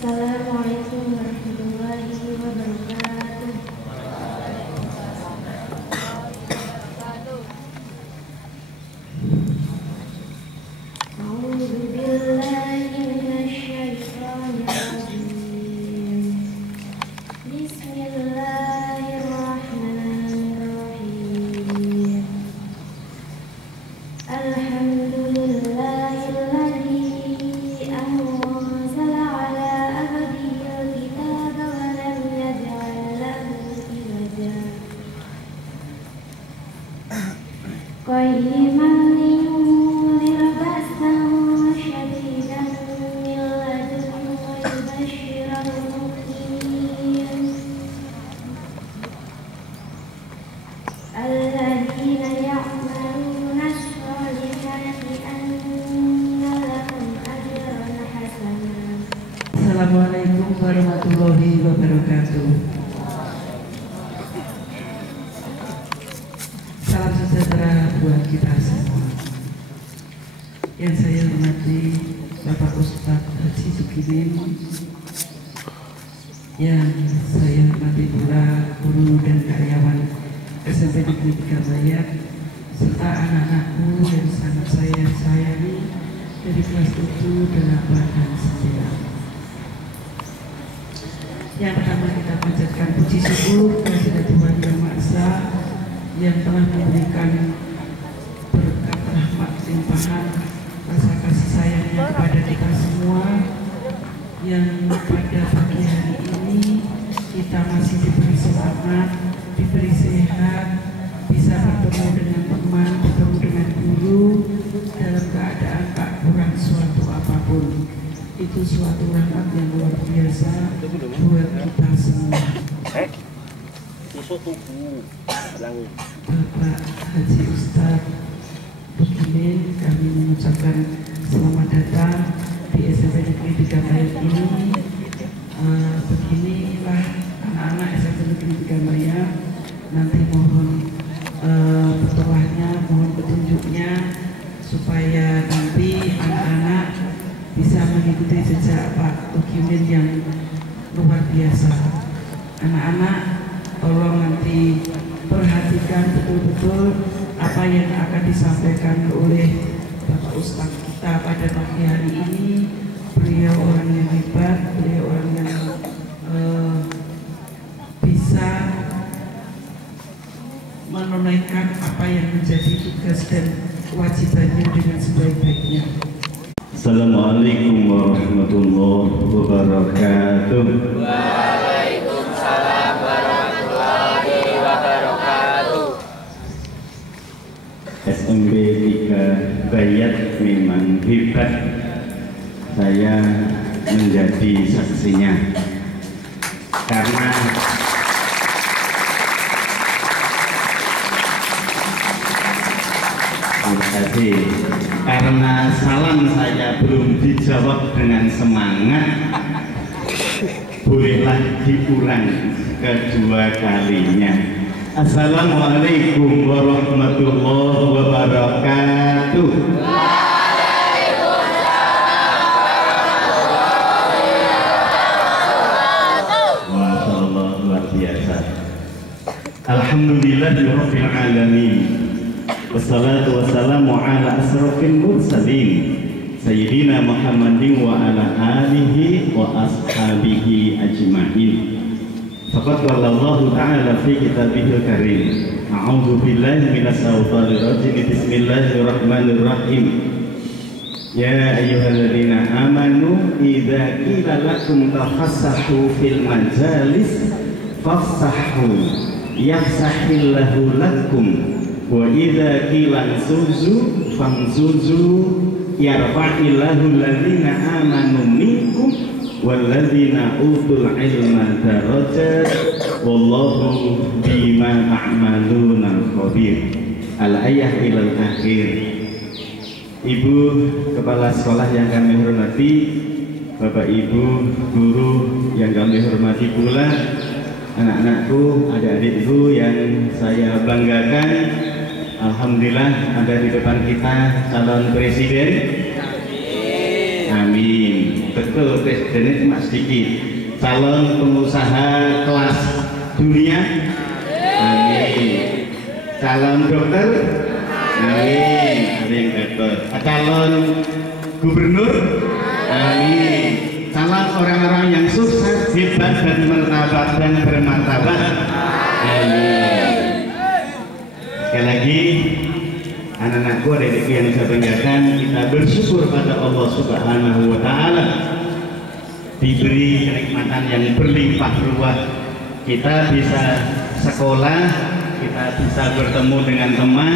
Assalamualaikum warahmatullahi wabarakatuh. A'udzu billahi minasyaitonir rajim. Bismillahirrahmanirrahim. Alhamdulillahilladzi anzala ala abdihil kitaba wa lam yaj'al lahu iwaja. Qayyiman liyunzira ba'san syadidan min ladunhu wa yubashshiral mu'minin alladzina ya'maluna ash-shalihati anna lahum ajran hasanan. Assalamualaikum warahmatullahi wabarakatuh. Salam sejahtera buat kita semua. Yang saya hormati Bapak Ustadz Haji Sukidin, yang saya hormati pula guru dan karyawan SMP Negeri Tigamaya, serta anak-anakku yang sangat saya sayangi dari kelas 7, 8, dan 9. Yang pertama kita panjatkan puji syukur kepada Tuhan Yang Maha Esa yang telah memberikan berkat rahmat limpahan rasa kasih sayangnya kepada kita semua, yang pada pagi hari ini kita masih diberi semangat, diberi sehat, bisa bertemu dengan teman, bertemu dengan guru dalam keadaan tak kurang suatu apapun. Itu suatu rahmat yang luar biasa buat kita semua. Bapak Haji Ustadz Bukimin, kami mengucapkan selamat datang di SMP Negeri Tigamaya ini. Beginilah anak-anak SMP Negeri Tigamaya. Nanti mohon petuahnya, mohon petunjuknya supaya nanti anak-anak bisa mengikuti jejak Pak Bukimin yang luar biasa. Anak-anak, tolong nanti perhatikan betul-betul apa yang akan disampaikan oleh Bapak Ustadz kita pada pagi hari ini. Beliau orang yang hebat, beliau orang yang bisa menunaikan apa yang menjadi tugas dan kewajibannya dengan sebaik-baiknya. Assalamualaikum warahmatullahi wabarakatuh. Waalaikumsalam warahmatullahi wabarakatuh. SMP 3 Bayat memang hebat. Saya menjadi saksinya karena karena salam saya belum dijawab dengan semangat, bolehlah diulang kedua kalinya. Assalamualaikum warahmatullahi wabarakatuh. Masya Allah, luar biasa. Alhamdulillahirabbil alamin. Wassalatu wassalamu ala asrofil mursalin Sayyidina Muhammadin wa ala alihi wa ashabihi ajma'in. Faqad qala Allah ta'ala fi kitabihil karim, a'udzu billahi minas syaitonir rajim, bismillahirrahmanirrahim. Ya ayyuhalladzina amanu idza qila lakum tafassahu fil majalis fafsahu yafsahillahu lakum wa idza qila suzu famsuzu yarfa'illahu alladzina amanu minkum walladzina utul ilma darajat wallahu bima ta'maluna khabir. Al-ayah ilal akhir. Ibu kepala sekolah yang kami hormati, Bapak Ibu guru yang kami hormati pula, anak-anakku, adik-adikku yang saya banggakan. Alhamdulillah ada di depan kita calon presiden. Amin. betul, presidennya cuma sedikit. Calon pengusaha kelas dunia, amin. Calon dokter, amin. Ada yang dapat. Calon gubernur, amin. Calon orang-orang yang sukses, hebat dan martabat dan bermartabat, amin. Sekali lagi, anak-anakku, adik-adikku yang saya banggakan, kita bersyukur pada Allah Subhanahu wa Ta'ala, diberi kenikmatan yang berlimpah ruah. Kita bisa sekolah, kita bisa bertemu dengan teman,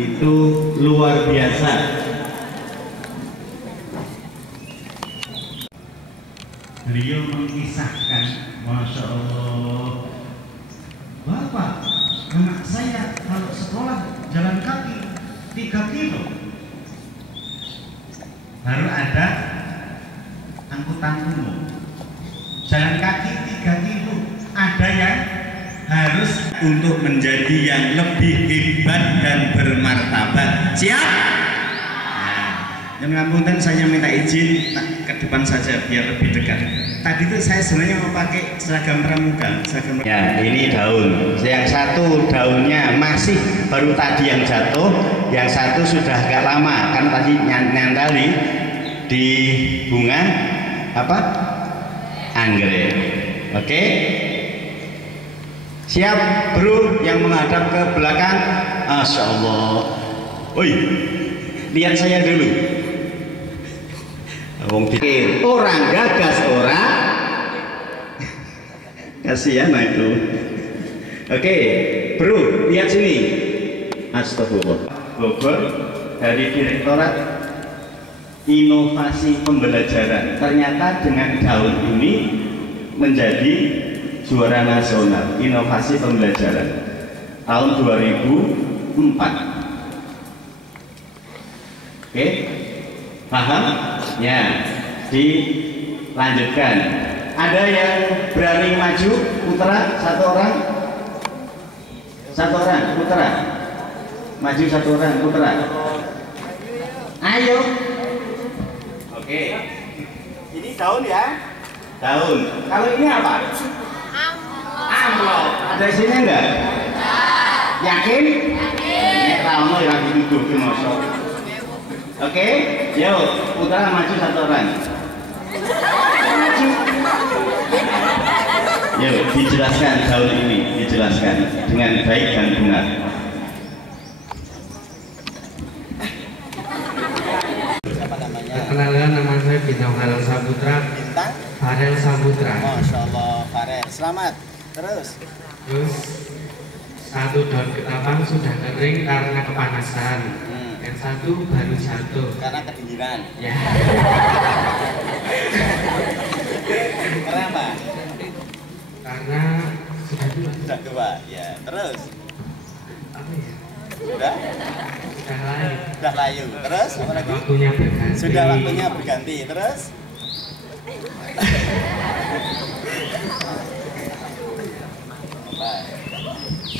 itu luar biasa. Beliau mengisahkan, Masya Allah, Bapak, anak saya kalau sekolah jalan kaki 3 kilo, harus ada angkutan umum. Jalan kaki 3 kilo, ada yang harus untuk menjadi yang lebih hebat dan bermartabat. Siap? Nah, yang ngapunten saya minta izin ke depan saja biar lebih dekat. Tadi itu saya sebenarnya mau pakai seragam pramuka. Ya, ini daun. Yang satu daunnya masih baru tadi yang jatuh, yang satu sudah agak lama kan tadi nyantal di bunga apa? Anggrek. Oke? Siap, bro, yang menghadap ke belakang. Masya Allah. Woi, lihat saya dulu. Orang gagas orang. Kasihan itu. Oke, bro, lihat sini. Astagfirullah. Bogor dari Direktorat Inovasi Pembelajaran. Ternyata dengan daun ini menjadi juara nasional inovasi pembelajaran tahun 2004. Oke, paham? Ya, dilanjutkan. Ada yang berani maju, putra satu orang, putra maju satu orang, putra. Ayo. Oke, ini daun ya, daun. Kalau ini apa? Amplop. Ada isinya enggak? Yakin? Yakin. Kamu yang duduk di mosok. Oke, yuk putra maju satu orang. Maju. Yuk dijelaskan daun ini, dijelaskan dengan baik dan benar. Perkenalkan, nama saya Bintang Farel Saputra. Bintang? Farel Saputra. Masya Allah, Farel. Selamat. Terus? Satu daun ketapang sudah kering karena kepanasan. Yang satu baru jatuh. Karena kedinginan. Ya. Kenapa? Karena sudah tua. Sudah tua. Ya. Terus? Apa ya? Sudah? Sudah layu. Sudah layu. Terus? Apa lagi? Waktunya berganti. Sudah waktunya berganti. Terus?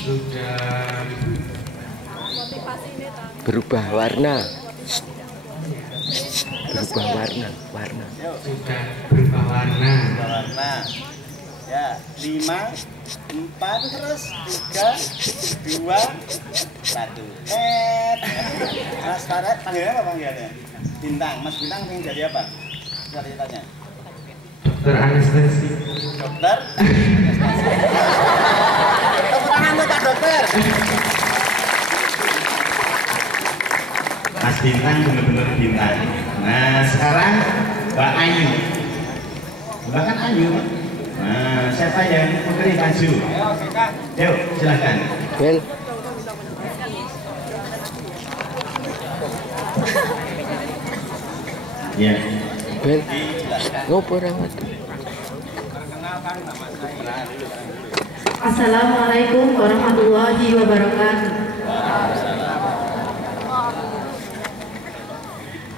Sudah berubah warna. Berubah warna. Sudah berubah warna. Berubah warna. Ya, 5, 4, terus 3, 2, 1. Mas Farel, panggilannya apa panggilannya? Bintang. Mas Bintang ingin jadi apa? Cita-citanya? Dokter anestesi. Dokter anestesi. Tepuk tangan buat Pak Dokter. Mas Bintang benar-benar bintang. Nah sekarang Mbak Ayu. Mbak kan Ayu. Nah siapa yang putri maju? Yuk silakan. Bel. Ya. Bel. Ngopo rawat. Assalamualaikum warahmatullahi wabarakatuh.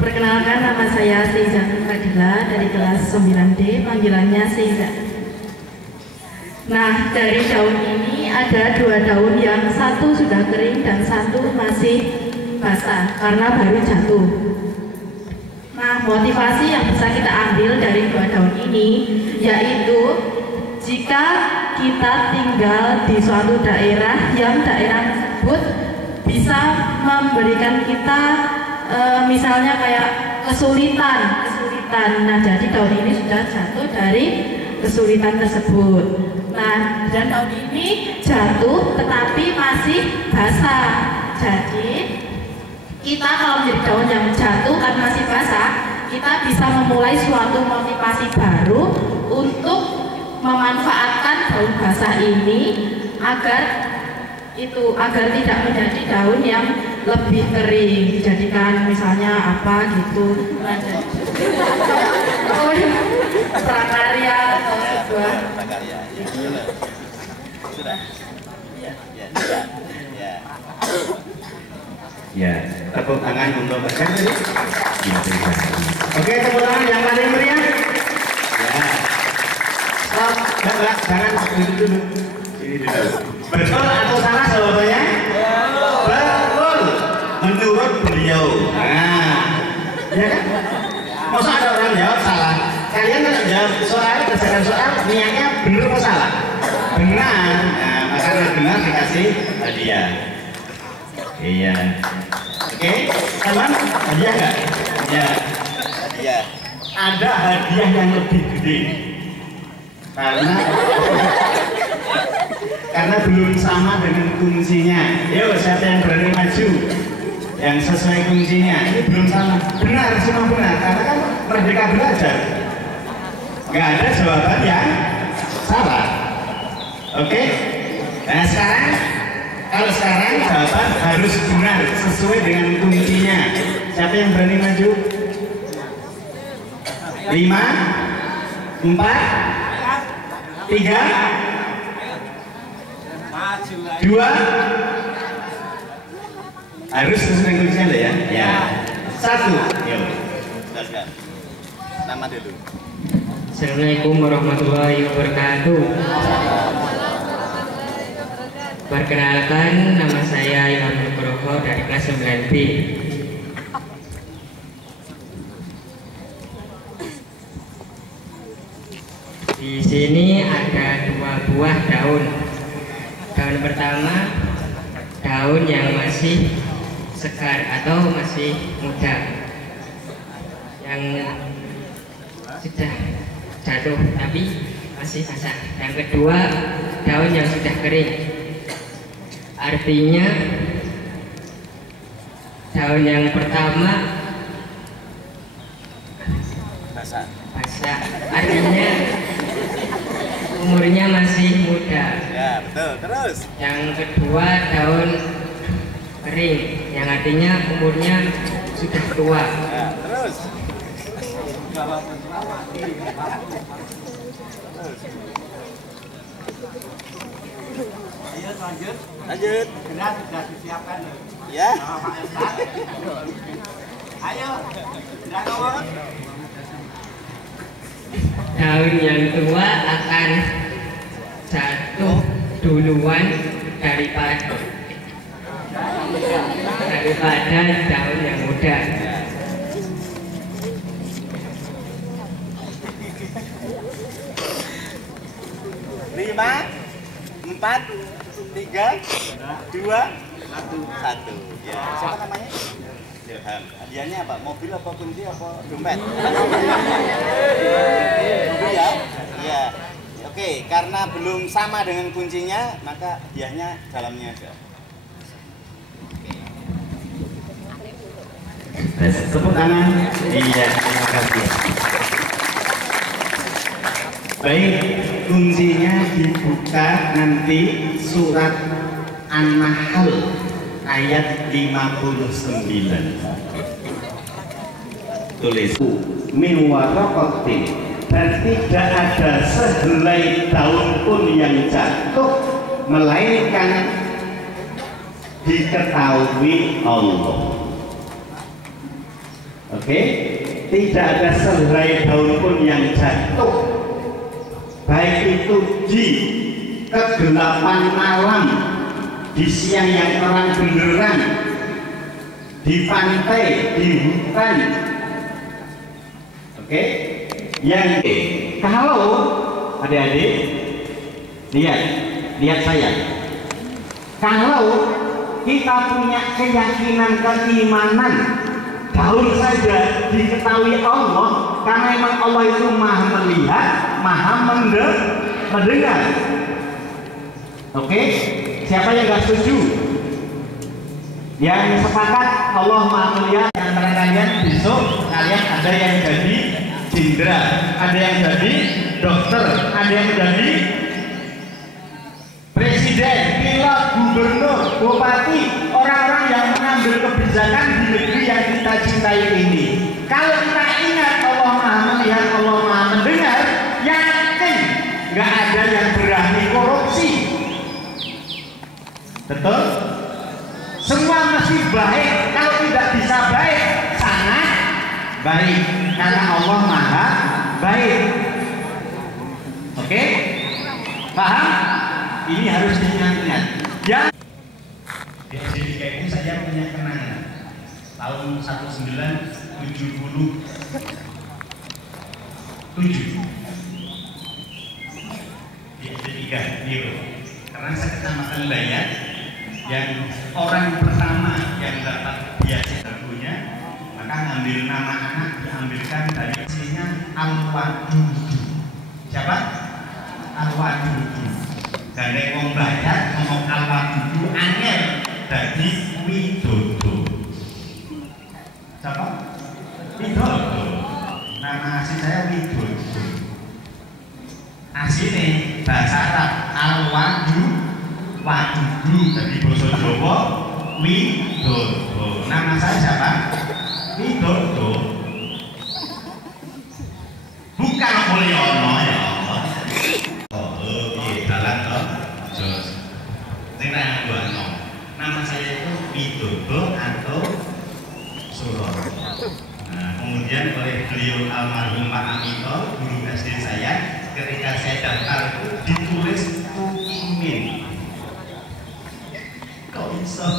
Perkenalkan, nama saya Seiza Fadila dari kelas 9D, panggilannya Seiza. Nah, dari daun ini ada 2 daun, yang satu sudah kering dan satu masih basah karena baru jatuh. Nah, motivasi yang bisa kita ambil dari 2 daun ini yaitu jika kita tinggal di suatu daerah yang daerah tersebut bisa memberikan kita misalnya kayak kesulitan. Nah, jadi daun ini sudah jatuh dari kesulitan tersebut. Nah, dan daun ini jatuh tetapi masih basah. Jadi kita kalau menjadi daun yang jatuh kan masih basah, kita bisa memulai suatu motivasi baru untuk memanfaatkan daun basah ini agar tidak menjadi daun yang lebih kering, dijadikan misalnya apa gitu, prakarya atau sebuah sudah. Ya, tepuk tangan untuk rekan tadi. Oke, tepuk tangan yang paling meriah. Ya. Stop, jangan dulu. Ini dulu. Betul atau salah jawabannya? Betul. Menurut beliau. Nah, ya kan? Masa ada orang jawab salah? Kalian kalau jawab soal, berdasarkan soal, niatnya benar atau salah? Benar. Nah, maka benar dikasih hadiah. Iya. Oke, teman, hadiah nggak? Ya. Hadiah. Ada hadiah yang lebih gede. Karena belum sama dengan kuncinya. Yo, siapa yang berani maju? Yang sesuai kuncinya. Ini belum sama. Benar, semua benar. Karena kan merdeka belajar. Nggak ada jawaban yang salah. Oke? Nah sekarang, kalau sekarang jawaban harus benar sesuai dengan kuncinya. Siapa yang berani maju? 5, 4, 3, 2, harus sesuai dengan kuncinya loh ya. Ya. 1. Yuk. Jelaskan. Nama dulu. Assalamualaikum warahmatullahi wabarakatuh. Perkenalkan, nama saya Ilham Nugroho dari kelas 9B. Di sini ada 2 buah daun. Daun pertama, daun yang masih segar atau masih muda, yang sudah jatuh tapi masih basah. Yang kedua, daun yang sudah kering. Artinya daun yang pertama Basah. Artinya umurnya masih muda. Ya, betul. Terus. Yang kedua, daun kering, yang artinya umurnya sudah tua. Ya, terus. Lanjut. Benar sudah disiapkan. Ya. Ayo, sudah ngomong. Daun yang tua akan jatuh duluan daripada daun yang muda. Lima, 4, 3, 2, 1. Ya, siapa namanya? Ilham. Hadiahnya apa? Mobil apa kunci apa dompet? Mobil ya? Iya. Oke, karena belum sama dengan kuncinya, maka hadiahnya dalamnya aja. Tepuk tangan. Iya, terima kasih. Baik, kuncinya dibuka nanti surat An-Nahl ayat 59. Tulis min waraqatin, dan tidak ada sehelai daun pun yang jatuh melainkan diketahui Allah. Oke, tidak ada sehelai daun pun yang jatuh, baik itu di kegelapan malam, di siang yang terang benderang, di pantai, di hutan, Oke? Yang kalau adik-adik lihat saya. Kalau kita punya keyakinan keimanan, gaul saja diketahui Allah, karena memang Allah itu maha melihat, maha mendengar. Oke? Siapa yang gak setuju? Yang sepakat Allah maha melihat, antara kalian besok kalian ada yang jadi jenderal, ada yang jadi dokter, ada yang jadi presiden, pilot, gubernur, bupati, orang-orang yang mengambil kebijakan di negeri yang kita cintai ini. Kalau kita ingat Allah maha melihat, Allah maha mendengar, yakin nggak ada yang berani korupsi. Betul? Semua mesti baik. Kalau tidak bisa baik, sangat baik, karena Allah maha baik. Oke? Paham? Ini harus diingat-ingat. Ya. Di SD 3 itu saya punya kenangan. Tahun 1977. Di SD 3 Niro. Karena saya kecamatan Bayan, yang orang pertama yang dapat beasiswa punya, maka ngambil nama anak diambilkan dari aslinya Al-Wadudu. Siapa? Al-Wadudu. Dan wong bayar ngomong Al-Wadudu angel dadi Widodo. Siapa? Widodo. Nama asli saya Widodo. Aslinya bahasa Arab Al-Wadudu, dari bahasa Jawa Widodo. Nama saya siapa? Widodo. Bukan Mulyono ya. Nama saya itu Widodo atau Surono. Nah, kemudian oleh beliau almarhum Pak Amito, guru SD saya, ketika saya daftar itu ditulis Tukimin. Kok bisa?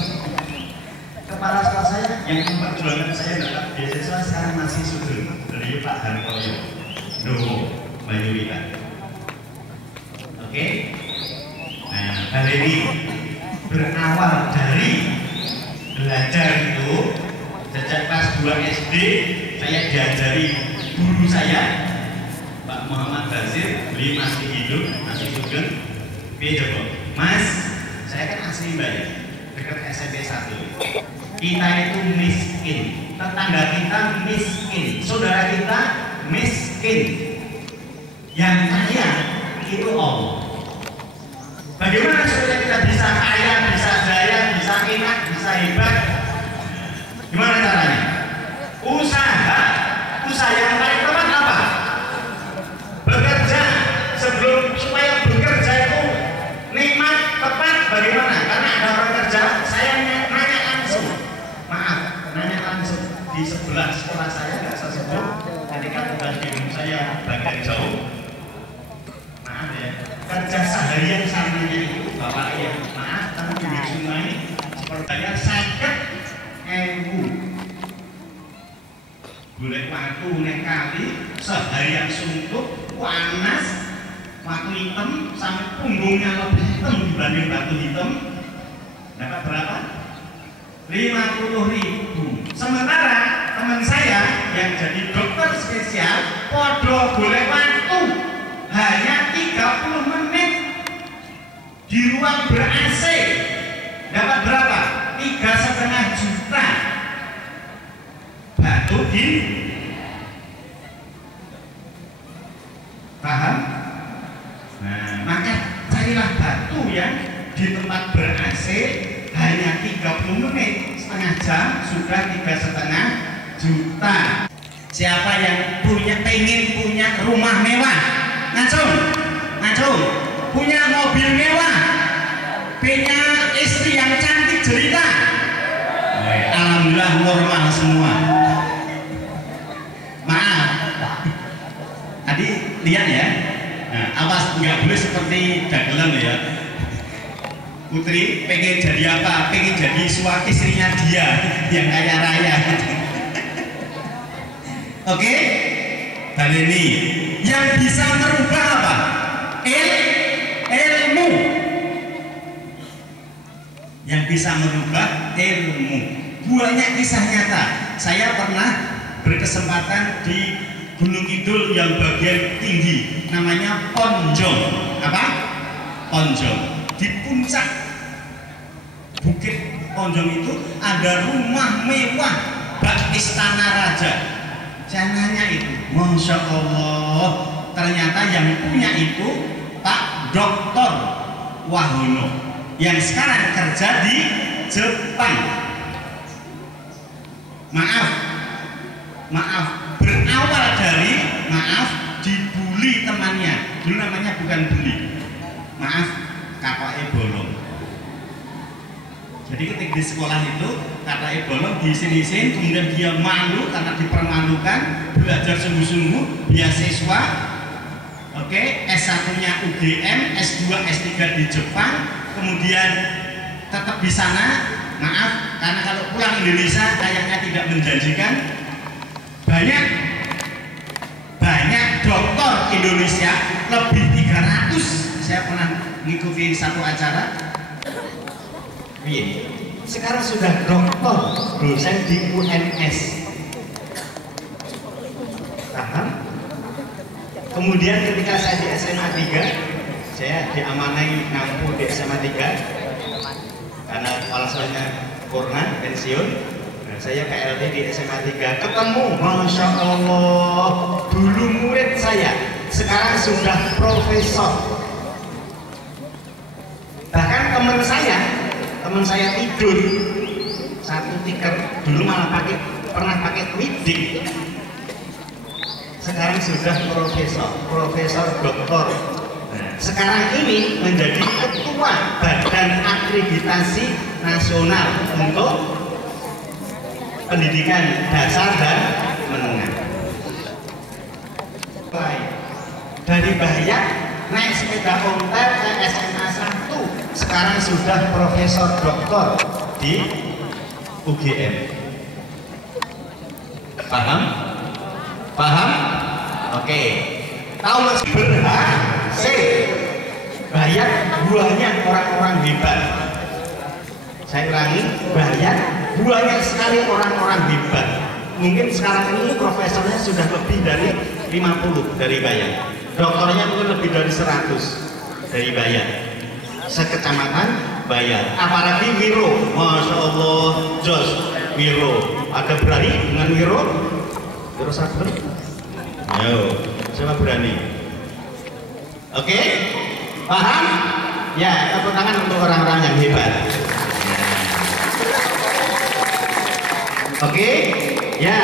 Kepala sekolah saya yang memperjuangkan saya dapat beasiswa sekarang masih sugeng. Beliau Pak Hankoyo Dowo Banyuwita. Oke? Nah, hari ini berawal dari belajar itu sejak kelas 2 SD saya diajari guru saya Pak Muhammad Basir, beliau masih hidup, masih sugeng. Coba, Mas, saya kan asli Bayan, dekat SMP 1. Kita itu miskin, tetangga kita miskin, saudara kita miskin. Yang kaya itu Allah. Bagaimana supaya kita bisa kaya, bisa jaya, bisa enak, bisa hebat? Gimana caranya? Usaha yang paling tepat apa? Bekerja. Sebelum supaya bekerja itu nikmat, tepat, bagaimana? Karena ada orang kerja, saya nanya langsung. Maaf, nanya langsung di sebelah sekolah saya, nggak saya sebut. Ketika tugas di rumah saya bagian jauh. Maaf ya. Kerja seharian samanya itu bapak ya, maaf karena pinggir sungai sepertinya sakit boleh waktu naik kali seharian suntuk panas, waktu hitam sampai punggungnya lebih hitam dibanding batu hitam. Dapat berapa? 50.000. Sementara teman saya yang jadi dokter spesial podo boleh waktu hanya 30 menit di ruang ber-AC. Dapat berapa? 3,5 juta. Batu di paham? Nah, maka carilah batu yang di tempat ber-AC hanya 30 menit, setengah jam sudah 3,5 juta. Siapa yang pengen punya rumah mewah? Ngacung, punya mobil mewah, punya istri yang cantik jelita. Alhamdulillah normal semua. Maaf, tadi lihat ya. Nah, awas nggak boleh seperti dagelan ya. Putri pengen jadi apa? Pengen jadi suami istrinya dia yang kaya raya. Oke? Dan ini yang bisa merubah apa? Ilmu. Yang bisa merubah ilmu. Banyak kisah nyata. Saya pernah berkesempatan di Gunung Kidul yang bagian tinggi, namanya Ponjong. Apa? Ponjong. Di puncak Bukit Ponjong itu ada rumah mewah bak istana raja. Saya nanya itu, Masya Allah, ternyata yang punya itu Pak Dr. Wahono yang sekarang kerja di Jepang. Maaf, berawal dari dibully temannya. Dulu namanya bukan bully, kakaknya bolong. Jadi ketika di sekolah itu kakaknya bolong diisin-isin, kemudian dia malu karena dipermalukan, belajar sungguh-sungguh, beasiswa, S1-nya UGM, S2, S3 di Jepang, kemudian tetap di sana. Karena kalau pulang Indonesia kayaknya tidak menjanjikan. Banyak dokter Indonesia lebih 300. Saya pernah mengikuti satu acara. Sekarang sudah dokter dosen di UNS. Paham? Kemudian ketika saya di SMA 3, saya diamanai ngampu di SMA 3 karena alasannya corona pensiun. Saya PLT di SMA 3, ketemu, Masya Allah, dulu murid saya, sekarang sudah profesor. Bahkan teman saya tidur satu tiket, dulu malah pernah pakai widik, sekarang sudah profesor doktor. Sekarang ini menjadi ketua Badan Akreditasi Nasional untuk pendidikan dasar dan menengah. Dari Bayak naik sepeda ontel ke SMA 1, sekarang sudah profesor doktor di UGM. Paham? Oke. Tahu masih berhasil. Bayak banyak orang-orang hebat. Saya ulangi, banyak sekali orang-orang hebat. Mungkin sekarang ini profesornya sudah lebih dari 50 dari Bayan. Doktornya mungkin lebih dari 100 dari Bayan. Sekecamatan Bayan. Apalagi Wiro, Masya Allah, Jos Wiro. Ada berani dengan Wiro? Wiro Sabar? Ayo, siapa berani? Oke? Paham? Ya, tepuk tangan untuk orang-orang yang hebat. Oke, ya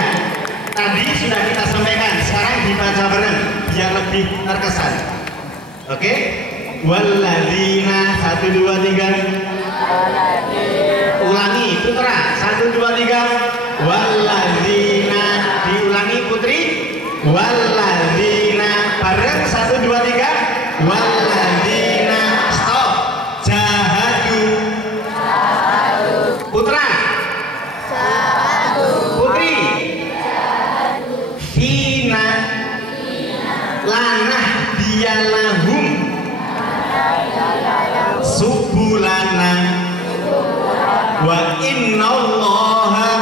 tadi sudah kita sampaikan, sekarang dibaca bareng biar lebih terkesan. Oke, walladzina 1 2 3. Ulangi putra 1 2 3. Walladzina, diulangi putri. Walladzina, bareng 1 2 3. Walladzina, stop. Jahadu. Putra. Lanah dialahum subulana wa innallaha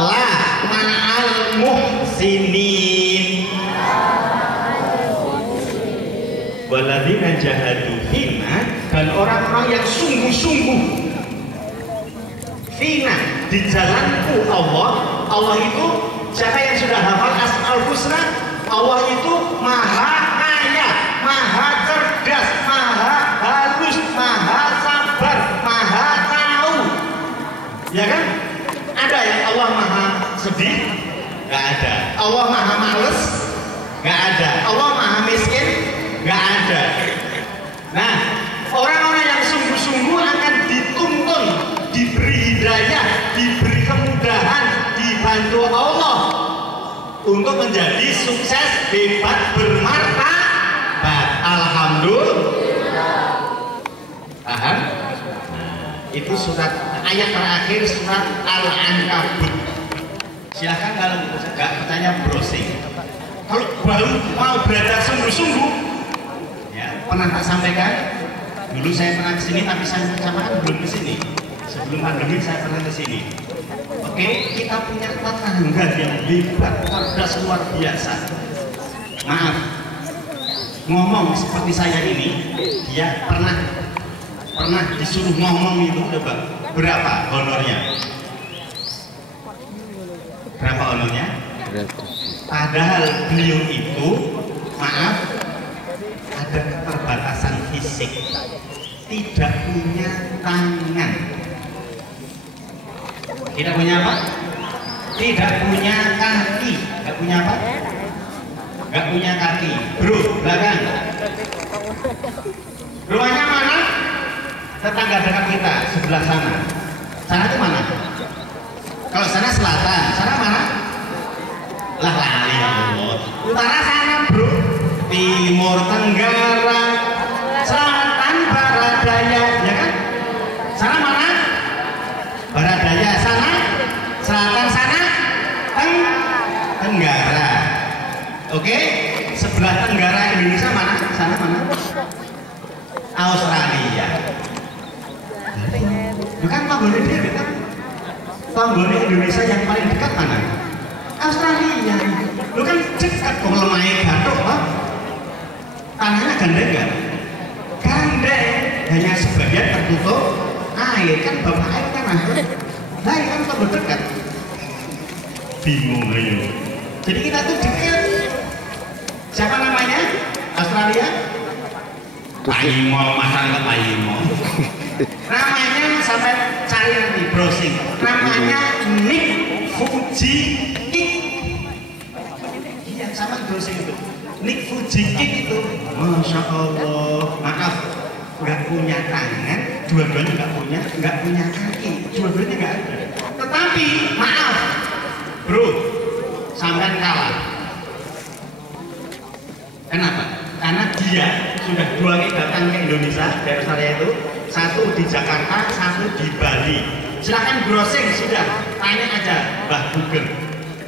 la ma'al muhsinin. Waladzina jahadu fina, dan orang-orang yang sungguh-sungguh fina di jalanku Allah itu siapa yang sudah hafal Asmaul Husna? Allah itu maha kaya, maha cerdas, maha halus, maha sabar, maha tahu. Ya kan? Ada yang Allah maha sedih? Gak ada. Allah maha males? Gak ada. Allah maha miskin? Gak ada. Nah, orang-orang yang sungguh-sungguh akan dituntun, diberi hidayah, diberi kemudahan, dibantu Allah untuk menjadi sukses, hebat, bermartabat. Alhamdulillah. Paham? Nah, itu surat ayat terakhir surat Al-Ankabut. Silahkan kalau nggak percaya browsing. Kalau baru mau belajar sungguh-sungguh, ya pernah tak sampaikan. Dulu saya pernah kesini, tapi saya sama belum kesini. Sebelum pandemi saya pernah kesini. Oke, kita punya tetangga yang hebat, cerdas luar biasa. Maaf, ngomong seperti saya ini, dia pernah disuruh ngomong itu coba berapa honornya? Berapa honornya? Padahal beliau itu, maaf, ada keterbatasan fisik, tidak punya tangan. Tidak punya apa? Tidak punya kaki. Tidak punya apa? Tidak punya kaki. Bro, belakang. Rumahnya mana? Tetangga dekat kita, sebelah sana. Sana itu mana? Kalau sana selatan, sana mana? Lah lali. Utara sana, bro. Timur, tenggara, selatan, barat, daya, ya kan? Sana mana? Barat daya, sana, selatan sana, tenggara. Oke, sebelah tenggara Indonesia mana? Sana mana? Australia. Bukan tanggulnya dia dekat. Tanggulnya Indonesia yang paling dekat mana? Australia. Lu kan dekat kok lemahnya batuk, Pak. Tanahnya gandeng nggak? Gandeng, hanya sebagian tertutup air, kan bapak air tanah. Nah, kan tambah dekat. Bingung ayo. Jadi kita tuh dekat. Siapa namanya? Australia? Paimo, masalah Paimo. Namanya sampai cari nanti browsing. Namanya Nick Fujikik. Iya, sama browsing itu. Nick Fujikik itu, masya Allah. Maaf, nggak punya tangan, dua-duanya nggak punya kaki, dua-duanya nggak ada. Tetapi maaf, bro, sampai kalah. Kenapa? Karena dia sudah 2 kali datang ke Indonesia dari Australia itu, satu di Jakarta, satu di Bali. Silahkan browsing, sudah tanya aja Mbah Google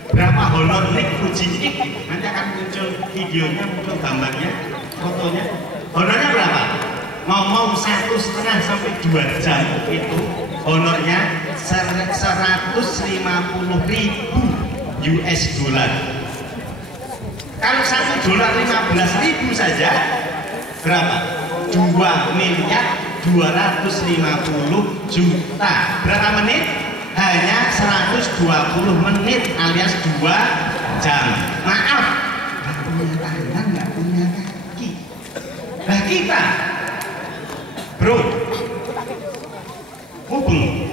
berapa honor Nick Fujikik. Nanti akan muncul videonya, muncul gambarnya, fotonya. Honornya berapa? Ngomong 1,5 sampai 2 jam itu honornya 150.000 US dollar. Kalau $1 15.000 saja berapa? 2.250 juta. Berapa menit? Hanya 120 menit alias 2 jam. Maaf, nggak punya tangan, nggak punya kaki. Nah kita, bro, mudeng.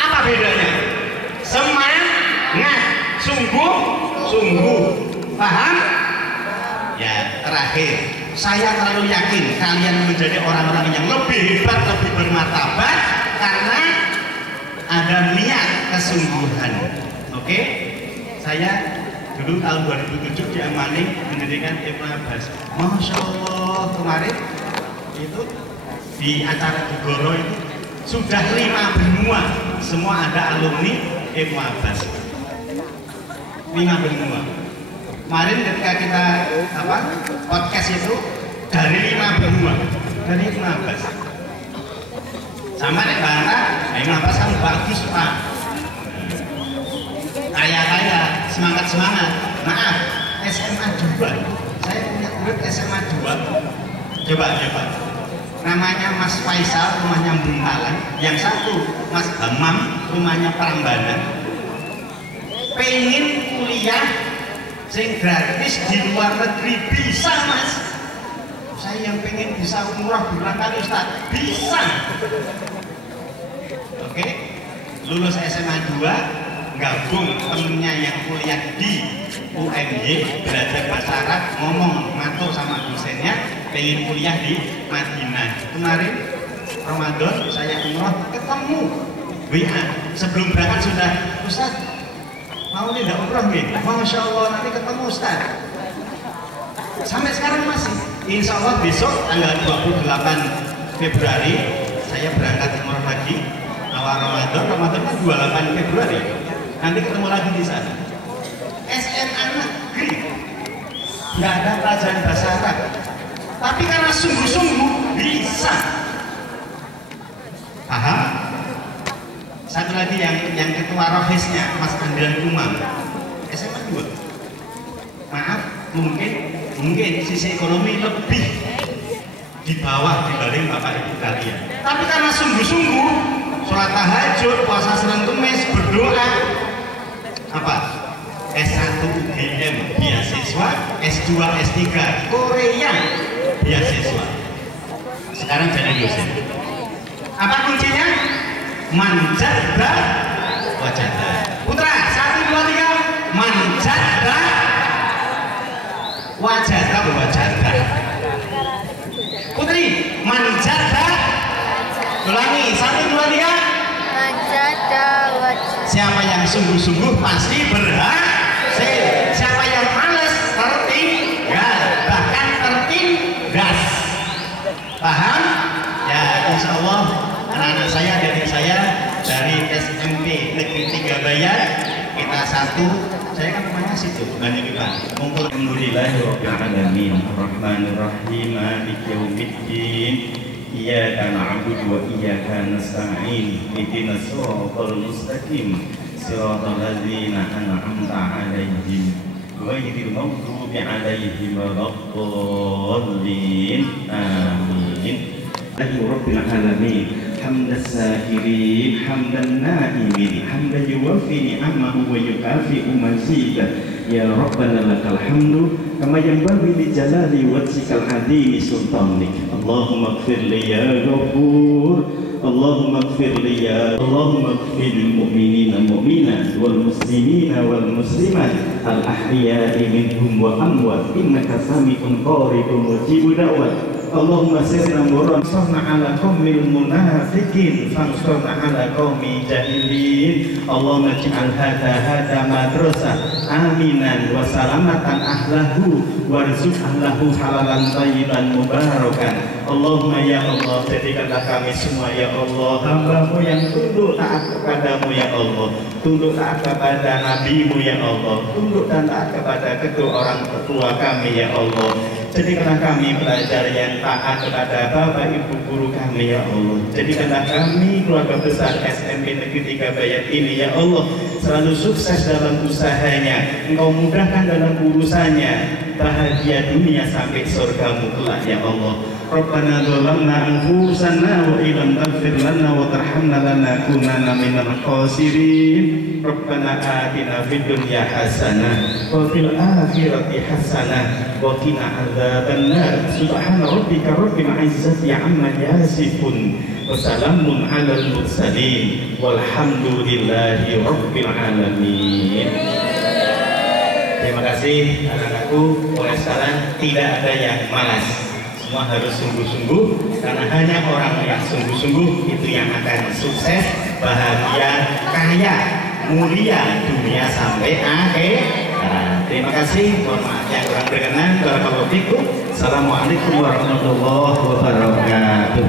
Apa bedanya? Semangat, sungguh, paham? Ya, terakhir, saya terlalu yakin kalian menjadi orang-orang yang lebih hebat, lebih bermartabat karena ada niat kesungguhan. Oke? Saya dulu tahun 2007 diamani mendirikan Ibnu Abbas. Masya Allah, kemarin itu di acara di Goro itu sudah 5 benua, semua ada alumni Ibnu Abbas. 5 benua. Kemarin ketika kita podcast itu dari 5 benua, dari Ibnu Abbas. Sama nih bantah, Ibnu Abbas kan bagus Pak, kaya, semangat. Maaf, SMA 2. Saya punya murid SMA 2. Coba. Namanya Mas Faisal, rumahnya Buntalan. Yang satu Mas Hamam, rumahnya Prambanan. Pengen kuliah sing gratis di luar negeri bisa, Mas. Saya yang pengen bisa umroh bulan kali Ustaz, bisa. Oke, lulus SMA 2, gabung temennya yang kuliah di UMY, belajar bahasa Arab, ngomong ngatur sama dosennya, pengen kuliah di Madinah. Kemarin Ramadan saya umroh, ketemu WA, sebelum berangkat sudah, Ustaz mau tidak umroh nih? Masya Allah, nanti ketemu Ustaz. Sampai sekarang masih. Insya Allah besok tanggal 28 Februari saya berangkat umroh lagi. awal Ramadan kan 28 Februari. Nanti ketemu lagi di sana. SMA negeri, nggak ada pelajaran bahasa Arab, tapi karena sungguh-sungguh bisa. Paham? Satu lagi yang ketua rohisnya Mas Andrian Umam, SMA 2. Maaf, mungkin sisi ekonomi lebih di bawah dibanding bapak ibu kalian, tapi karena sungguh-sungguh sholat tahajud, puasa Senin Kemis, berdoa, apa? S1 UGM beasiswa, S2 S3 Korea beasiswa. Sekarang jadi dosen. Apa kuncinya? Manjada wajada. Putra 1 2 3 manjada wajada wajada. Putri manjada. Ulangi 1 2 3 Manjada wajah. Siapa yang sungguh-sungguh pasti berhasil. Siapa yang malas tertinggal, bahkan tertindas. Paham? Ya, insya Allah anak-anak saya, adik saya dari SMP Negeri 3 Bayan, kita satu. Saya kan rumahnya situ, banyak Pak. Mumpul alhamdulillahirabbil alamin, arrahmanir rahim, maliki yaumiddin. Iyyaka na'budu wa iyyaka nasta'in. Ihdinas siratal mustaqim. Siratal ladzina an'amta 'alaihim ghairil maghdubi 'alaihim waladdallin. Amin. Rabbil alamin. Hamdas sakirin, hamdan na'imin, hamdan yuwafi ni'amahu wa yukafi'u mazida. Ya Rabbana lakal hamdu kama yanbaghi li jalali wajhikal azimi sultanik. Allahumma ighfir li ya Ghafur, Allahumma ighfir li ya, Allahumma ighfir lil mu'minina mu'minat wal muslimina wal muslimat al ahya'i minhum wa amwat innaka sami'un qaribun mujibud da'wat. Allahumma sirna murran sarna ala qaumil munafiqin fansurna ala qaumi jahilin. Allahumma ij'al hada madrasah aminan wa salamatan ahlahu warzuq ahlahu halalan thayyiban mubarakan. Allahumma ya Allah, jadikanlah kami semua ya Allah hamba-Mu yang tunduk taat kepadamu ya Allah, tunduk taat kepada Nabi-Mu ya Allah, tunduk dan taat kepada kedua orang tua kami ya Allah. Jadikanlah kami pelajar yang taat kepada bapak ibu guru kami ya Allah. Jadikanlah kami keluarga besar SMP Negeri 3 Bayan ini ya Allah selalu sukses dalam usahanya, Engkau mudahkan dalam urusannya, bahagia dunia sampai surgamu kelak ya Allah. Rabbana dzalamna anfusana wa illam taghfir lana wa tarhamna lanakunanna minal khasirin. Rabbana atina fid dunya hasanah wa fil akhirati hasanah wa qina adzabannar. Subhana rabbika rabbil izzati amma yasifun wa salamun alal mursalin walhamdulillahi rabbil alamin. Terima kasih anak-anakku. Mulai sekarang tidak ada yang malas, semua harus sungguh-sungguh, karena hanya orang yang sungguh-sungguh itu yang akan sukses, bahagia, kaya, mulia dunia sampai akhir. Terima kasih. Mohon maaf yang kurang berkenan. Barakallahu fikum. Assalamualaikum warahmatullahi wabarakatuh.